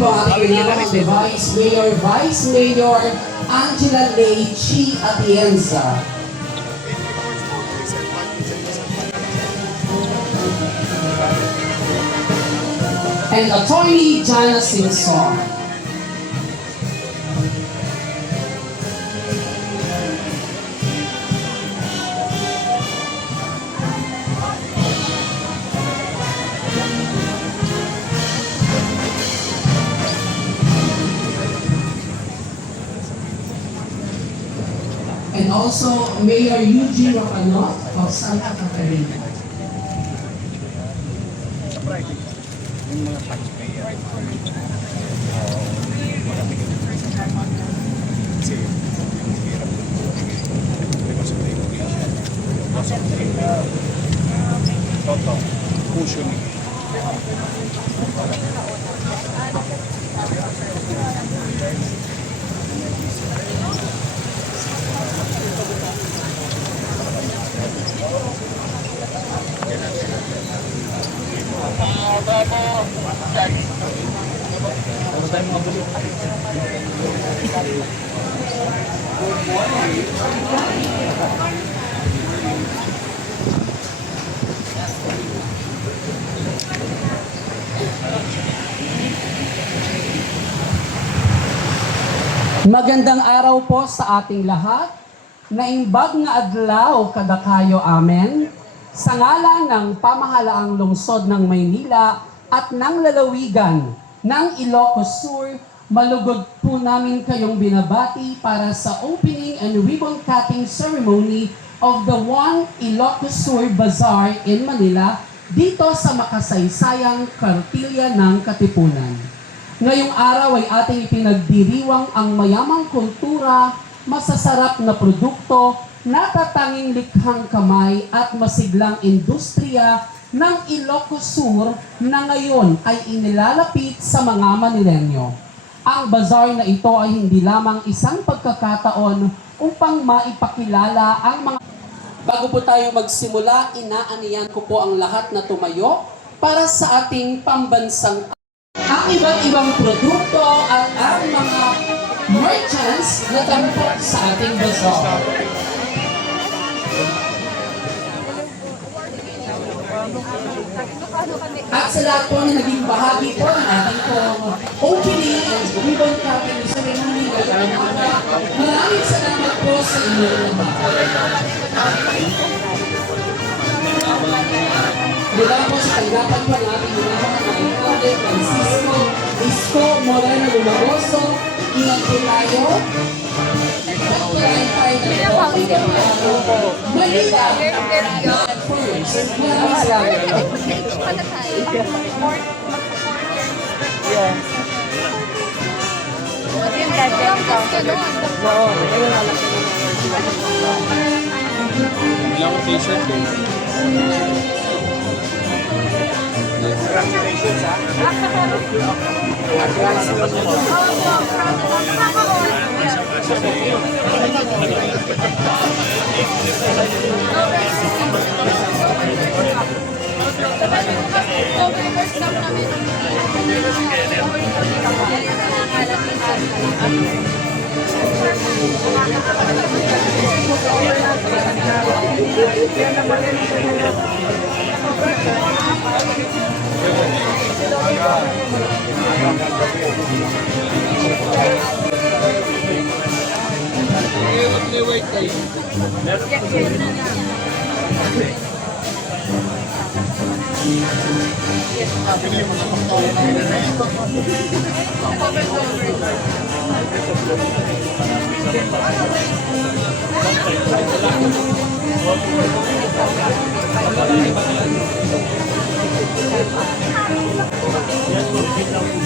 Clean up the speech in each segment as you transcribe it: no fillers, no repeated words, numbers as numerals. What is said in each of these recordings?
po ang ating ginawang Vice Mayor Angela Lei Chi Atienza. And Attorney Jana Simpson. And also Mayor Eugene Rapanot of Santa Catarina. Yung mga taxpayer. Kasi, hirap because of the inflation, because of the total cushioning. Magandang araw po sa ating lahat. Naimbag nga adlaw kada kayo amen. Sa ngalan ng pamahalaang lungsod ng Maynila at ng lalawigan ng Ilocos Sur, malugod po namin kayong binabati para sa opening and ribbon cutting ceremony of the One Ilocos Sur Bazaar in Manila dito sa makasaysayang Kartilya ng Katipunan. Ngayong araw ay ating ipinagdiriwang ang mayamang kultura, masasarap na produkto, natatanging likhang kamay at masiglang industriya ng Ilocos Sur na ngayon ay inilalapit sa mga Manilenyo. Ang bazaar na ito ay hindi lamang isang pagkakataon upang maipakilala ang mga... Bago po tayo magsimula, inaaniyan ko po ang lahat na tumayo para sa ating pambansang ang iba't ibang produkto at ang mga merchants na tampok sa ating bazaar. At sa lahat po na naging bahagi po ng ating opening and ribbon cutting ceremony ngayon, maraming salamat po sa inyong lahat. Mula po sa tanggapan po ng ating mga Alcalde Francisco Isko Moreno Lumaroso, ingat po tayo. Manila, first. Maraming salamat. Ilang t-shirt eh. Congratulations, ha?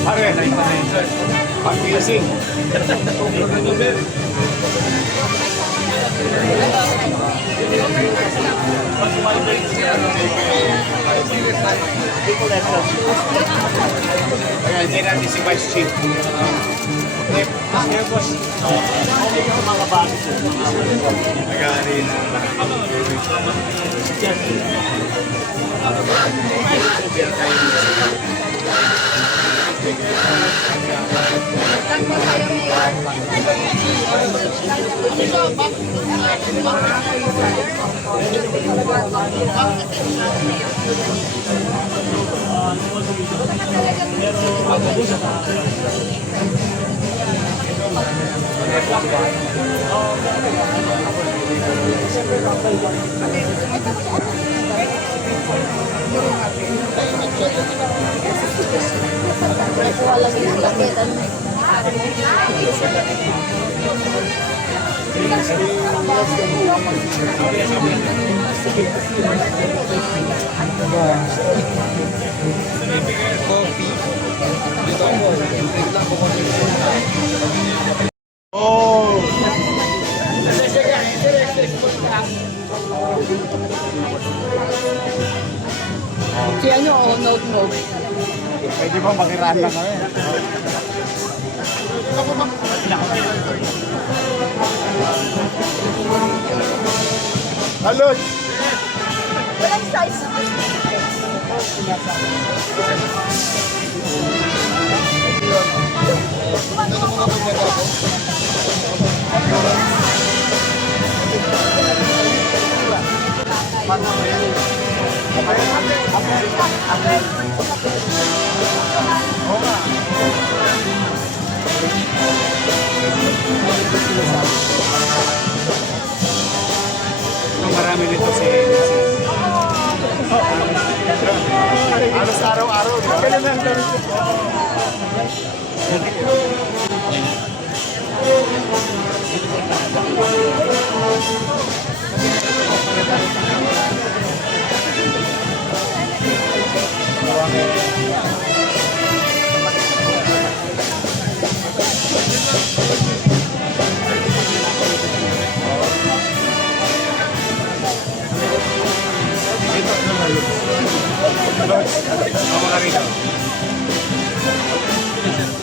Pare, pag-gising. Ayan, hindi natin si Vice Chief. Okay, boss. Mga bago. Nag-aari na. Oh! Si ano, oh, note. Pwede ba makiraan lang kami? Alon! Walang size. Marami nito si Halos araw-araw. Kailan lang Ako ka rito.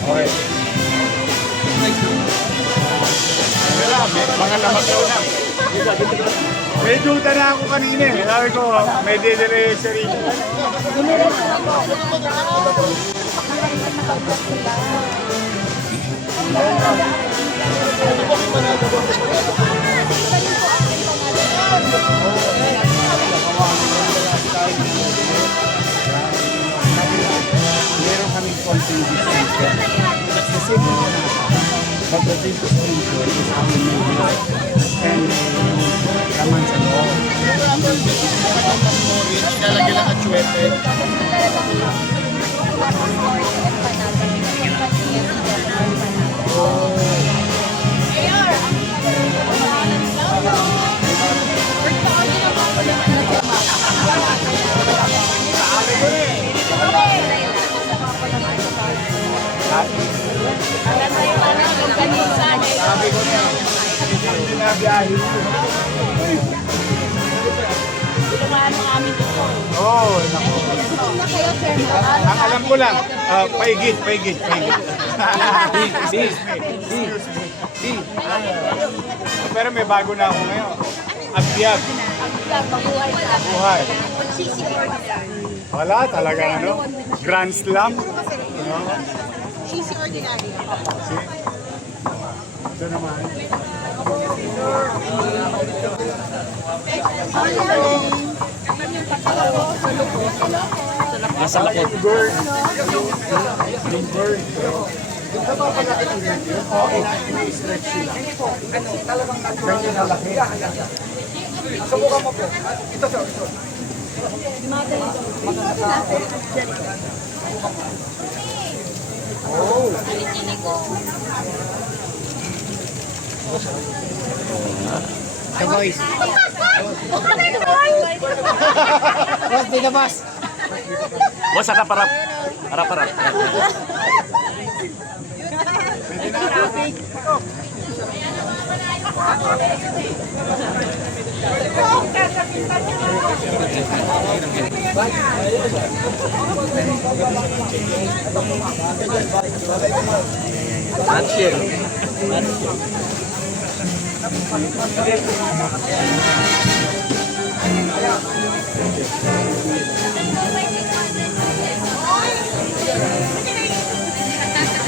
Okay. Wala, mga lamak daw na. May duda na ako kanina eh. Sabi ko, may dedele sa rin. Meron kaming konting distinction. Kasi pagdating sa distinction is our movie and laman sa loob. Nilalagay lang at chwete. Sabi ko na, hindi na biyahe. Oo, naku. Ang alam ko lang, paigit. Excuse me. Pero may bago na ako ngayon. Abiyag. Buhay. Wala talaga ano? Grand Slam. No? Cheesy ordinary. Ito naman. Nasa lakot. Bird. Yung bird. I-stretch sila. Ganyan na laki. Subukan mo po. Ito. Oh. Hey boys. Boss, di na boss. Boss, harap. Harap.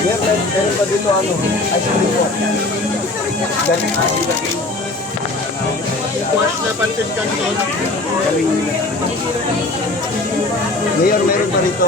Meron pa dito ano, ice cream po. Galing. Galing nila. Mayor, meron pa rito.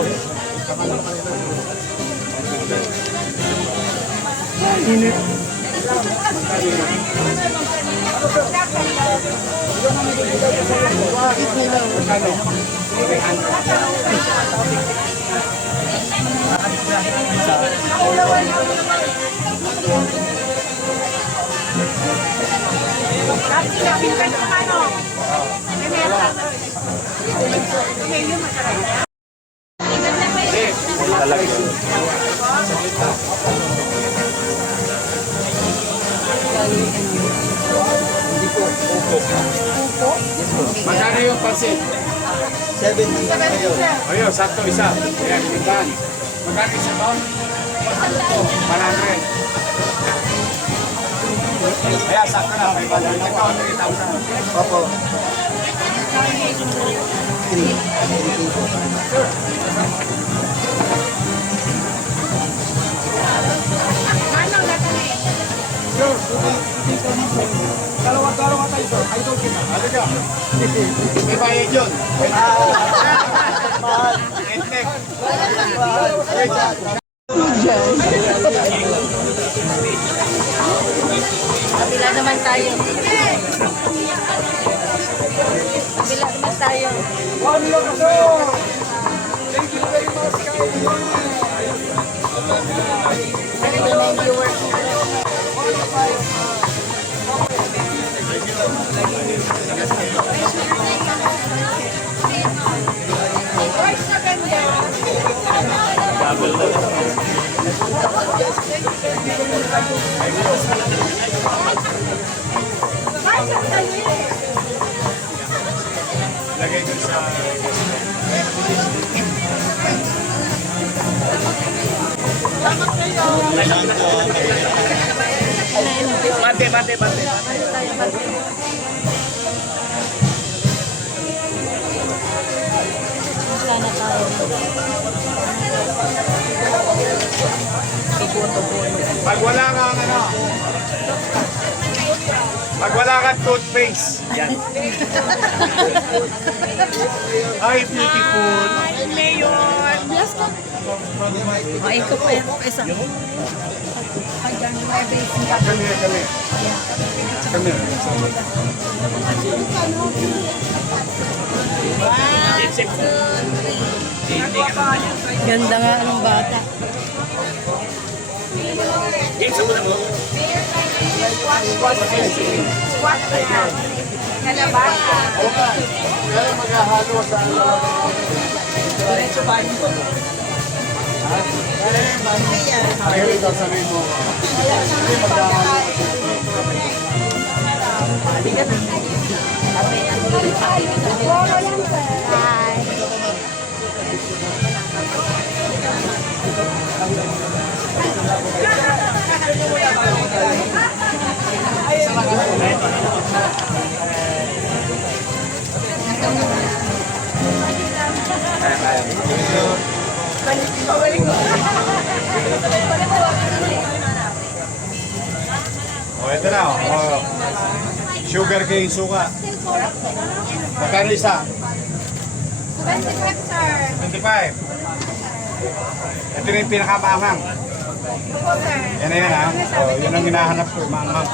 Magkano yung pansit? 70 kayo. Ayun, sakto isa. Ayan, limban. Magkano isa to? 100. Ayan, sakto na. May bala. Ito, 3,000. Opo. Dalawa tayo, sir. I don't know. Ano ka? May bayad yun. Etnek. Kabila naman tayo. Kabila naman tayo. Ganito na yung viewers. Lagay dun sa... Bante. Sana tayo. Pag wala kang ano... Pag wala kang toothpaste. Yan. Ay, beautiful. Bless ka. Ay, ko pa yan. Isa. Kami. Ganda nga ng bata. Kaya maghahalo sa Diretso ba ito? Ay, ito sabihin mo. Oh, ito na. Oh. Sugar cane suka. Magkano isa? 25, sir. 25. Ito na yung pinakamaanghang. Opo, sir. Yan na yan ha. Oh, yun ang hinahanap ko, maanghang.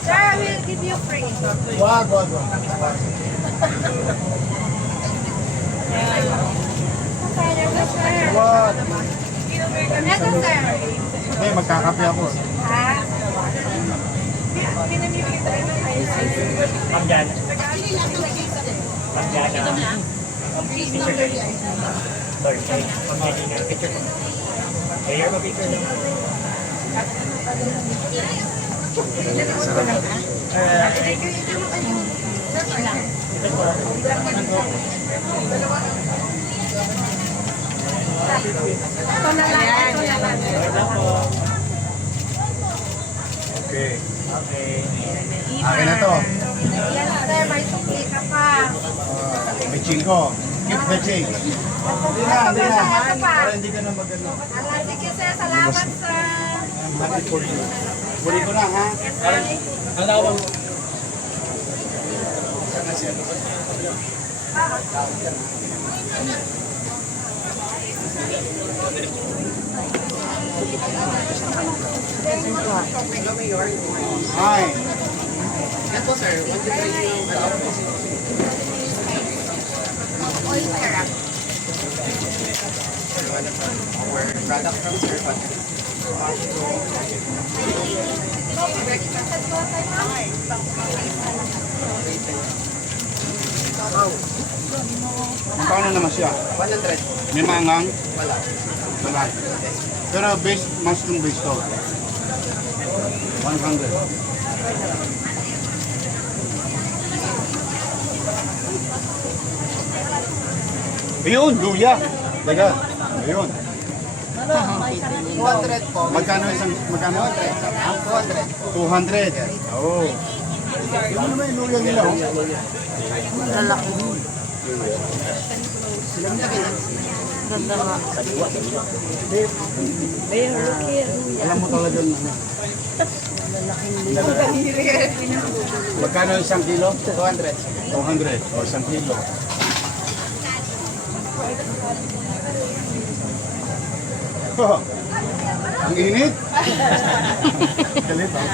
Sir, I will give you free. Wag. Wag. Ito, sir. Hindi, magkakape ako. Ha? Pinamimigay tayo ng ice cream. Ito na lang. Okay. Akin na to. Yan, sir. May sukli ka pa. May chinko. Keep the change. Hindi na. Para hindi ka na magano. Sige sir, salamat sir. I'm happy for you. Kunin ko na, ha? Hi. Paano naman siya? 100. May mangang? Wala. Wala. Pero base, mushroom base to. 100. Ayun, luya. Teka, ayun. 200 po. Magkano isang, magkano? 200. 200. Oo. Ano naman yung luya nila, oh? Lalaki. Ganda nga. Alam mo talaga ano. Magkano isang kilo? 200. 200. O, isang kilo. Oh, ang init. Galit, oh.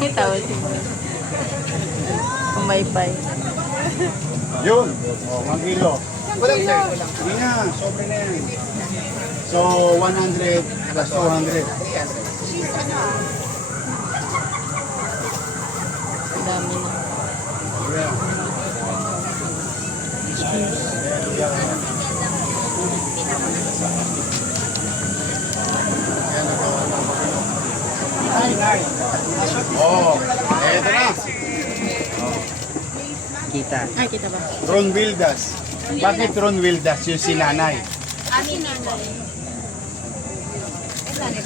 Kita mo si Kumaypay. Yun. O, 1 kilo. Kulang sir, kulang. Hindi nga, sobre na yan. So, 100 plus 200. Yes, sir. Ang dami na. Yeah. Oh, eto na. Kita. Ay, kita ba? Ron Wildas. Bakit Ron Wildas yung sinanay? Amin nanay.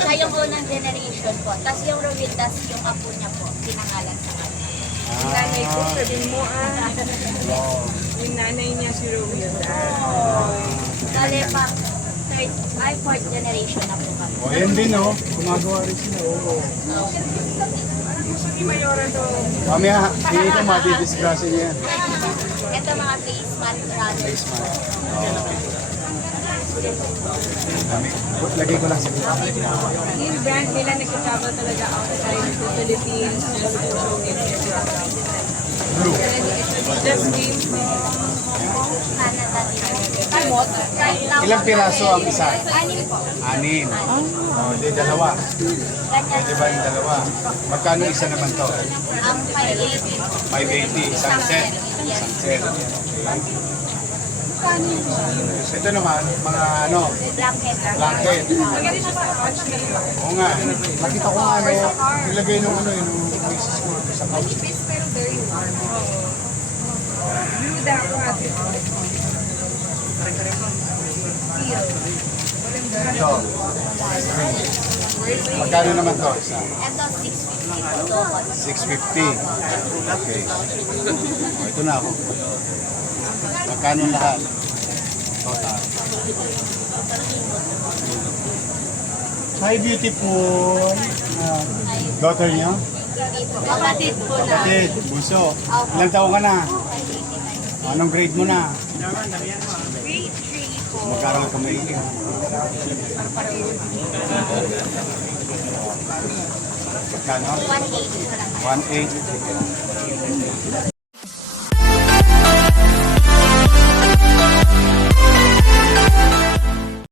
Siya yung unang generation po. Tapos yung Rovildas, yung apo niya po, pinangalan sa kanya. Nanay ko, sabihin mo yung nanay niya si Romeo. Dali pa, fourth generation na po kami. O, yan din, oh. Gumagawa rin sila, oo. Mamaya, hindi ko madidisgrasya niya yan. Ito mga face mask namin. Face mask. Dami. Lagay ko lang sa gitna. Yung brand nila nagkakaba talaga outside the Philippines just to showcase their product. Blue. Just came Canada din. Right now, Ilang piraso ang isa? Anim po. 6. Oh, di dalawa. Ganyan. Di ba yung dalawa? Magkano isa naman to? Ang 580 po. 580, isang set. Yes. Set. Ito naman, mga ano, Blanket. blanket. Oo nga. Nakita ko nga ano, nilagay nung ano yun, nung misis ko sa couch. Ito. Magkano naman to? Isa? Ito 650 po. Doon. 650. Okay. O, ito na ako. Magkano lahat? Total. Hi, beautiful. Daughter niyo? Kapatid po na. Kapatid, bunso. Ilang taon ka na? Anong grade mo na? Grade 3 po. Magkaroon ka maigi. Magkano? 180 po lang. 1.8.